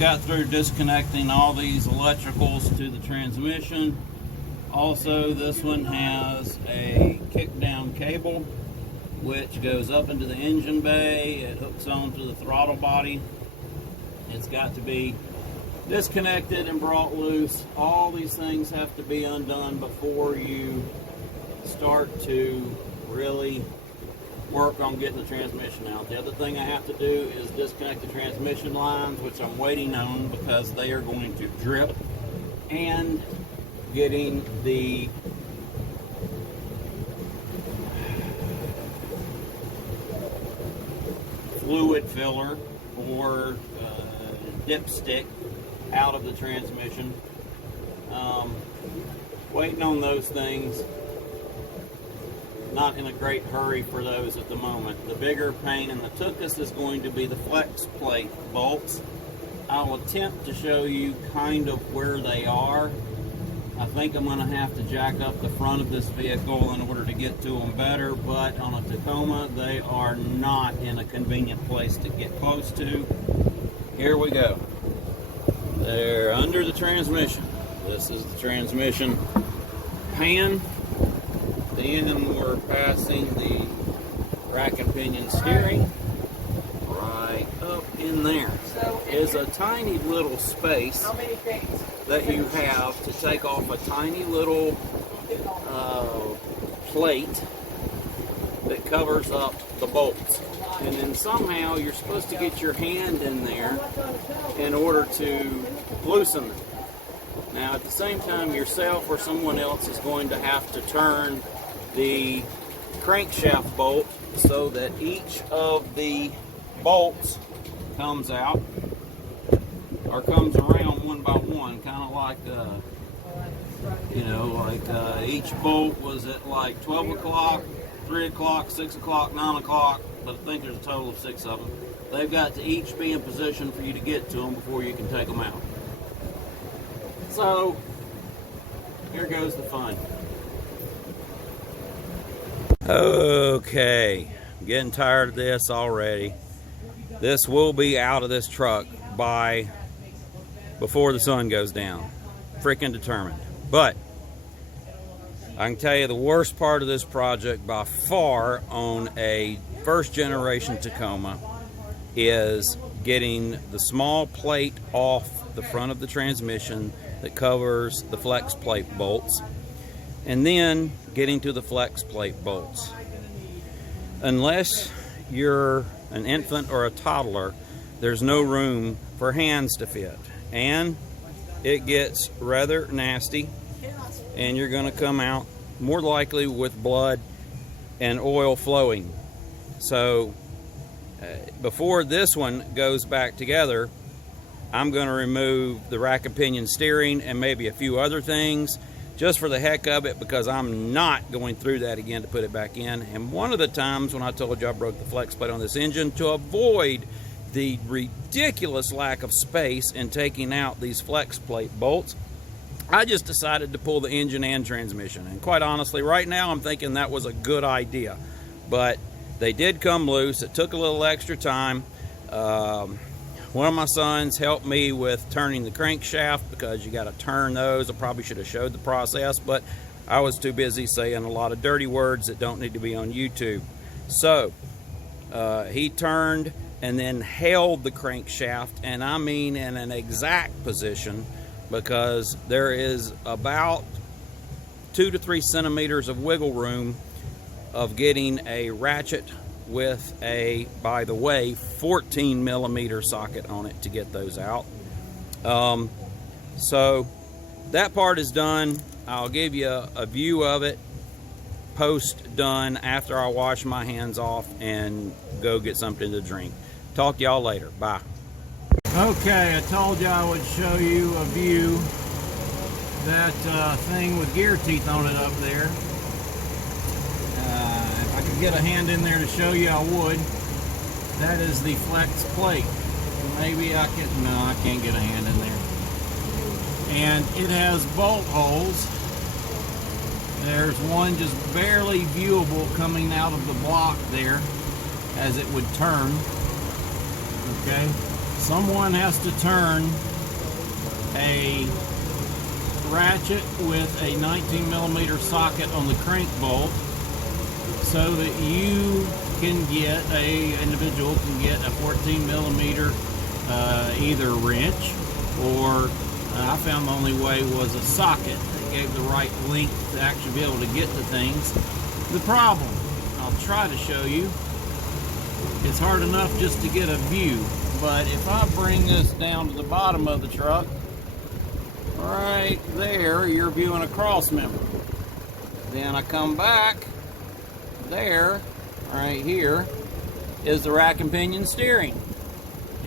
got through disconnecting all these electricals to the transmission. Also, this one has a kick down cable which goes up into the engine bay. It hooks onto the throttle body. It's got to be disconnected and brought loose. All these things have to be undone before you start to really work on getting the transmission out. The other thing I have to do is disconnect the transmission lines, which I'm waiting on because they are going to drip, and getting the fluid filler or dipstick out of the transmission. Waiting on those things. Not in a great hurry for those at the moment. The bigger pain in the tuchus is going to be the flex plate bolts. I'll attempt to show you kind of where they are. I think I'm going to have to jack up the front of this vehicle in order to get to them better, but on a Tacoma, they are not in a convenient place to get close to. Here we go. They're under the transmission. This is the transmission pan. Then we're passing the rack and pinion steering. Right up in there is a tiny little space that you have to take off a tiny little plate that covers up the bolts. And then somehow you're supposed to get your hand in there in order to loosen them. Now at the same time, yourself or someone else is going to have to turn the crankshaft bolt so that each of the bolts comes out or comes around one by one, kind of like each bolt was at like 12 o'clock, 3 o'clock, 6 o'clock, 9 o'clock, but I think there's a total of 6 of them. They've got to each be in position for you to get to them before you can take them out. So here goes the fun. Okay, I'm getting tired of this already. This will be out of this truck before the sun goes down. Freaking determined. But I can tell you the worst part of this project by far on a first generation Tacoma is getting the small plate off the front of the transmission that covers the flex plate bolts, and then getting to the flex plate bolts. Unless you're an infant or a toddler, there's no room for hands to fit, and it gets rather nasty, and you're going to come out more likely with blood and oil flowing. So before this one goes back together, I'm going to remove the rack and pinion steering and maybe a few other things just for the heck of it, because I'm not going through that again to put it back in. And one of the times when I told you I broke the flex plate on this engine, to avoid the ridiculous lack of space in taking out these flex plate bolts, I just decided to pull the engine and transmission. And quite honestly, right now I'm thinking that was a good idea. But they did come loose. It took a little extra time. One of my sons helped me with turning the crankshaft, because you got to turn those. I probably should have showed the process, but I was too busy saying a lot of dirty words that don't need to be on YouTube. So he turned and then held the crankshaft, and I mean in an exact position, because there is about 2 to 3 centimeters of wiggle room of getting a ratchet with a, by the way, 14 millimeter socket on it to get those out. So that part is done. I'll give you a view of it post done after I wash my hands off and go get something to drink. Talk to y'all later. Bye. Okay, I told you I would show you a view. That thing with gear teeth on it up there. If I could get a hand in there to show you, I would. That is the flex plate. Maybe I can, no, I can't get a hand in there. And it has bolt holes. There's one just barely viewable coming out of the block there as it would turn. Okay. someone has to turn a ratchet with a 19mm socket on the crank bolt so that you can get, individual can get a 14mm either wrench, or I found the only way was a socket that gave the right length to actually be able to get to things. The problem, I'll try to show you, it's hard enough just to get a view, but if I bring this down to the bottom of the truck, right there, you're viewing a cross member. Then I come back, there, right here, is the rack and pinion steering.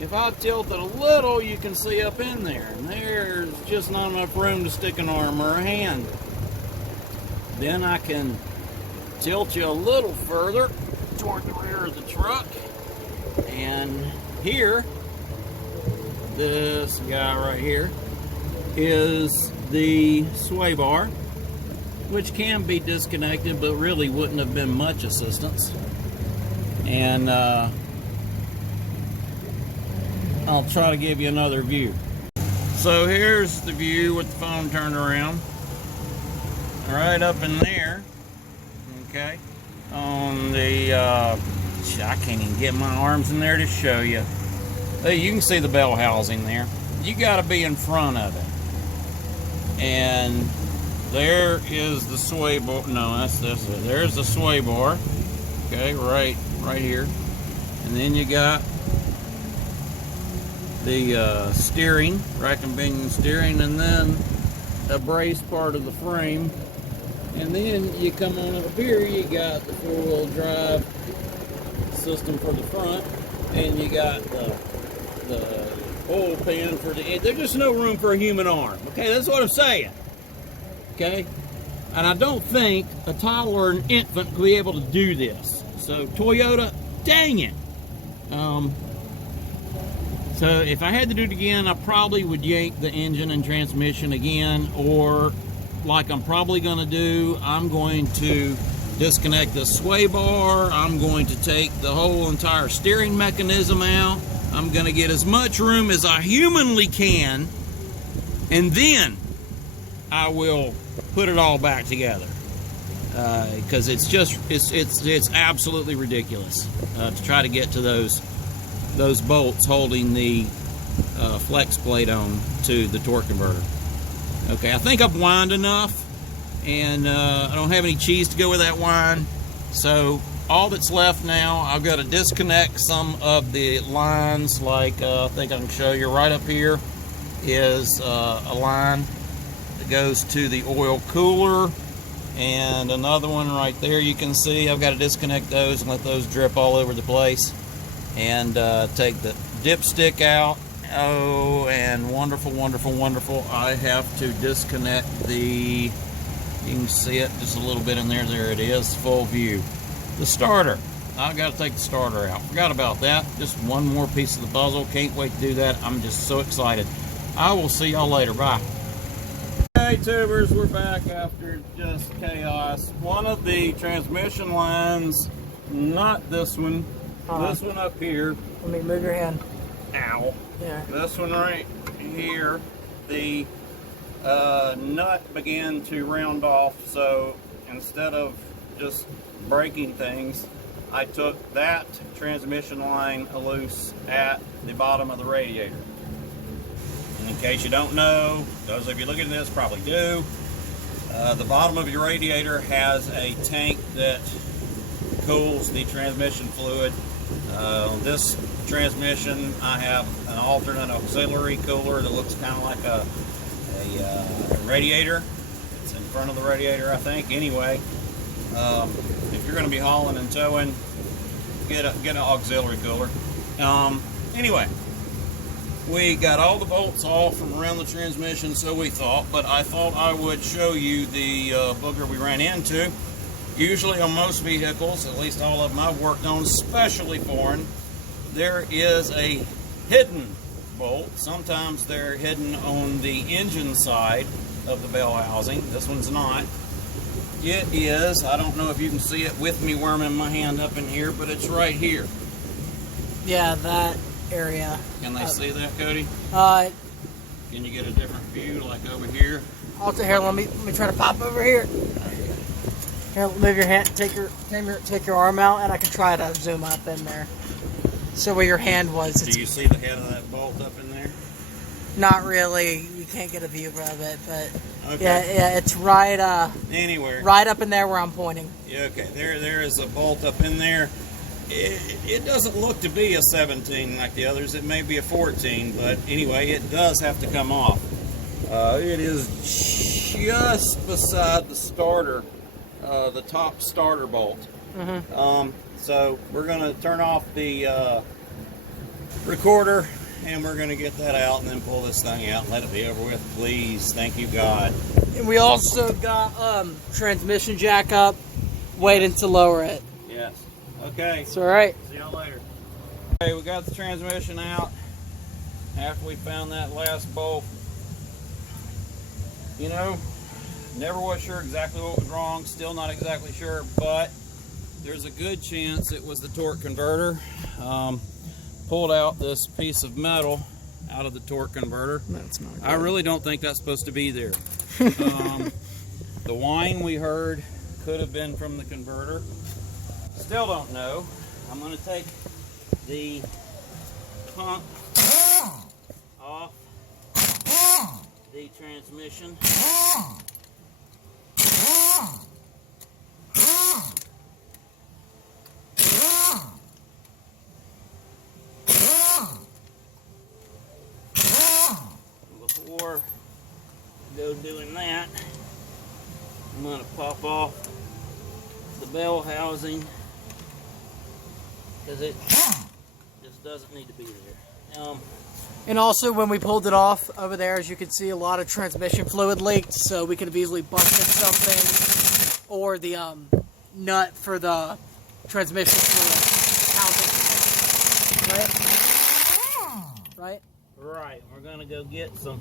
If I tilt it a little, you can see up in there, and there's just not enough room to stick an arm or a hand. Then I can tilt you a little further toward the rear of the truck, and here, this guy right here, is the sway bar, which can be disconnected but really wouldn't have been much assistance. And I'll try to give you another view. So here's the view with the phone turned around. Right up in there, okay, on the I can't even get my arms in there to show you. Hey, you can see the bell housing there. You got to be in front of it. And there is the sway bar. No, that's it. There's the sway bar. Okay, right here. And then you got the steering, rack and pinion steering, and then a brace part of the frame. And then you come on up here, you got the four-wheel drive system for the front, and you got the oil pan for the end. There's just no room for a human arm. Okay, that's what I'm saying. Okay, and I don't think a toddler or an infant could be able to do this. So Toyota, dang it. So if I had to do it again, I probably would yank the engine and transmission again, or like I'm probably going to do, I'm going to disconnect the sway bar. I'm going to take the whole entire steering mechanism out. I'm going to get as much room as I humanly can, and then I will put it all back together, because it's absolutely ridiculous to try to get to those bolts holding the flex plate on to the torque converter. Okay, I think I've wined enough, and I don't have any cheese to go with that wine, so all that's left now, I've got to disconnect some of the lines. Like I think I can show you right up here is a line that goes to the oil cooler, and another one right there you can see. I've got to disconnect those and let those drip all over the place, and take the dipstick out. Oh, and wonderful, wonderful, wonderful, I have to disconnect the, you can see it just a little bit in there. There it is, full view. The starter, I've got to take the starter out. Forgot about that. Just one more piece of the puzzle. Can't wait to do that. I'm just so excited. I will see y'all later. Bye. Hey tubers, we're back after just chaos. One of the transmission lines, not this one, this one up here. Let me move your hand. Ow. Yeah. This one right here, the nut began to round off, so instead of just breaking things, I took that transmission line loose at the bottom of the radiator. And in case you don't know, those of you looking at this probably do, the bottom of your radiator has a tank that cools the transmission fluid. On this transmission, I have an alternate auxiliary cooler that looks kind of like a radiator. It's in front of the radiator, I think. Anyway, if you're going to be hauling and towing, get an auxiliary cooler. Anyway, we got all the bolts off from around the transmission, so we thought, but I thought I would show you the booger we ran into. Usually on most vehicles, at least all of them I've worked on, especially foreign, there is a hidden bolt. Sometimes they're hidden on the engine side of the bell housing. This one's not. It is, I don't know if you can see it with me worming my hand up in here, but it's right here. Yeah, that area. Can they see that, Cody? Can you get a different view, like over here? Also, here, let me try to pop over here. Here, move your hand, take your arm out, and I can try to zoom up in there. So where your hand was. Do you see the head of that bolt up in there? Not really. You can't get a view of it, but okay. yeah, it's right anywhere. Right up in there where I'm pointing. Yeah, okay. There is a bolt up in there. It doesn't look to be a 17 like the others. It may be a 14, but anyway, it does have to come off. It is just beside the starter, the top starter bolt. Mm-hmm. So we're going to turn off the recorder, and we're going to get that out and then pull this thing out and let it be over with, please. Thank you, God. And we also got transmission jack up, waiting to lower it. Yes. Okay. It's all right. See y'all later. Okay, we got the transmission out after we found that last bolt. You know, never was sure exactly what was wrong, still not exactly sure, but there's a good chance it was the torque converter. Pulled out this piece of metal out of the torque converter. That's not good. I really don't think that's supposed to be there. The whine we heard could have been from the converter. Still don't know. I'm going to take the pump off the transmission. Before I go doing that, I'm going to pop off the bell housing, because it just doesn't need to be there. And also, when we pulled it off over there, as you can see, a lot of transmission fluid leaked, so we could have easily busted something, or the nut for the transmission fluid housing. Right? Right. We're gonna go get some.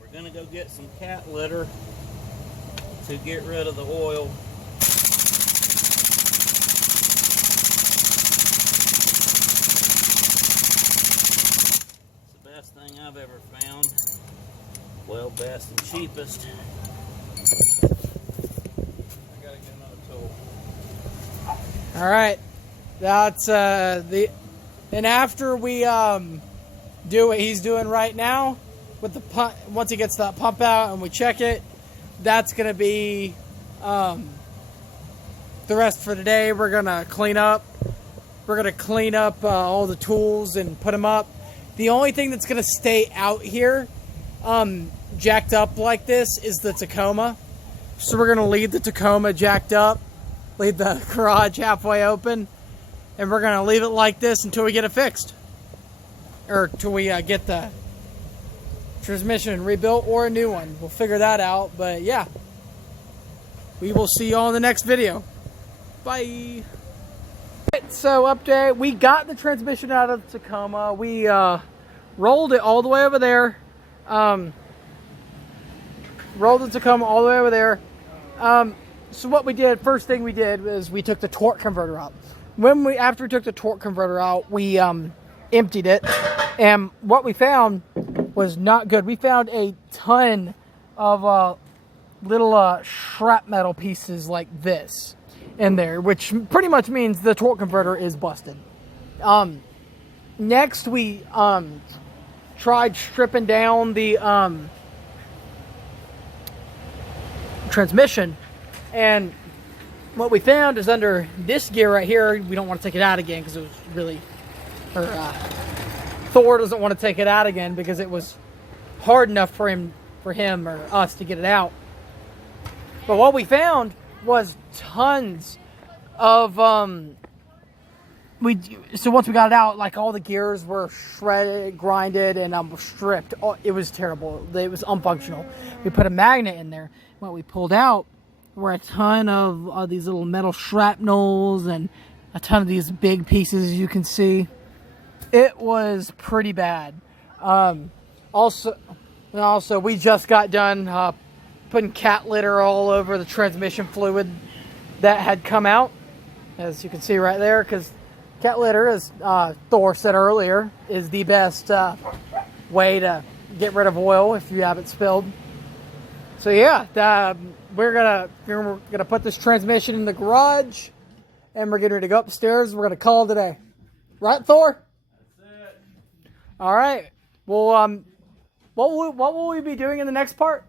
We're gonna go get some cat litter to get rid of the oil. It's the best thing I've ever found. Well, best and cheapest. I gotta get another tool. All right. That's and after we do what he's doing right now with the pump, once he gets that pump out and we check it, that's gonna be the rest for today. We're gonna clean up. We're gonna clean up all the tools and put them up. The only thing that's gonna stay out here, jacked up like this, is the Tacoma. So we're gonna leave the Tacoma jacked up, leave the garage halfway open, and we're gonna leave it like this until we get it fixed, or till we get the transmission rebuilt or a new one. We'll figure that out. But yeah, we will see you all in the next video. Bye. So update, we got the transmission out of the Tacoma. We rolled it all the way over there. Rolled the Tacoma all the way over there. So what we did, first thing we did was we took the torque converter out. After we took the torque converter out, we emptied it, and what we found was not good. We found a ton of little shrapnel pieces like this in there, which pretty much means the torque converter is busted. Next, we tried stripping down the transmission, and what we found is under this gear right here. We don't want to take it out again because it was really, Thor doesn't want to take it out again because it was hard enough for him or us to get it out. But what we found was tons of so once we got it out, like, all the gears were shredded, grinded, and stripped. It was terrible. It was unfunctional. We put a magnet in there. What we pulled out were a ton of these little metal shrapnels and a ton of these big pieces, as you can see. It was pretty bad. Also, we just got done putting cat litter all over the transmission fluid that had come out, as you can see right there, because cat litter, as Thor said earlier, is the best way to get rid of oil if you have it spilled. So yeah, we're gonna put this transmission in the garage, and we're getting ready to go upstairs. We're gonna call it a day, right, Thor? That's it. All right. Well, what will we be doing in the next part?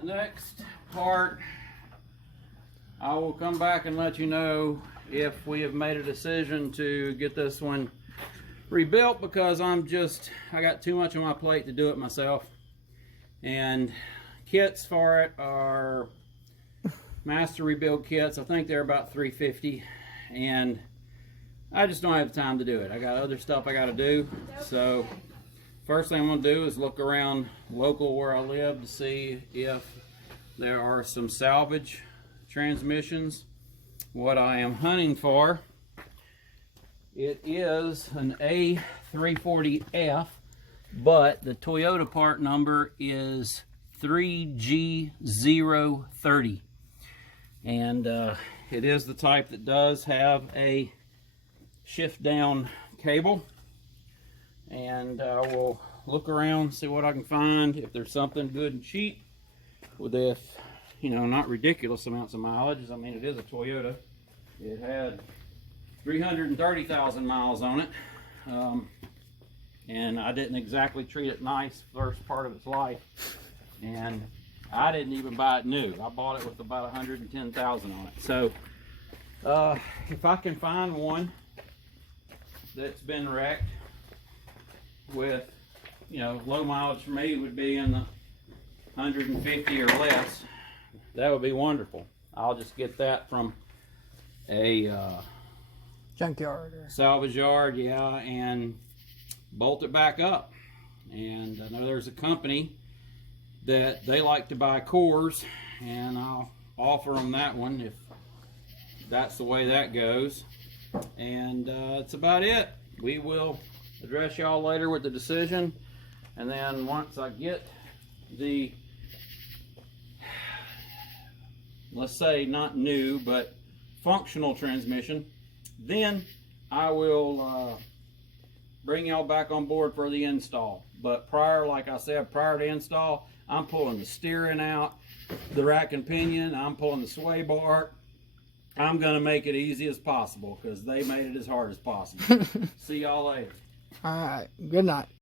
The next part, I will come back and let you know if we have made a decision to get this one rebuilt, because I got too much on my plate to do it myself. And kits for it are master rebuild kits. I think they're about $350, and I just don't have time to do it. I got other stuff I got to do. So first thing I'm going to do is look around local where I live to see if there are some salvage transmissions. What I am hunting for, it is an A340F, but the Toyota part number is 3G030, and it is the type that does have a shift down cable. And I will look around, see what I can find, if there's something good and cheap with, if not ridiculous amounts of mileage. I mean, it is a Toyota. It had 330,000 miles on it, and I didn't exactly treat it nice first part of its life, and I didn't even buy it new. I bought it with about 110,000 on it. So if I can find one that's been wrecked with, low mileage for me would be in the 150 or less, that would be wonderful. I'll just get that from a Junkyard or salvage yard, yeah, and bolt it back up. And I know there's a company that they like to buy cores, and I'll offer them that one if that's the way that goes. And that's about it. We will address y'all later with the decision, and then once I get the, let's say not new, but functional transmission, then I will bring y'all back on board for the install. But prior, like I said, prior to install, I'm pulling the steering out, the rack and pinion, I'm pulling the sway bar. I'm going to make it easy as possible, because they made it as hard as possible. See y'all later. all right. Good night.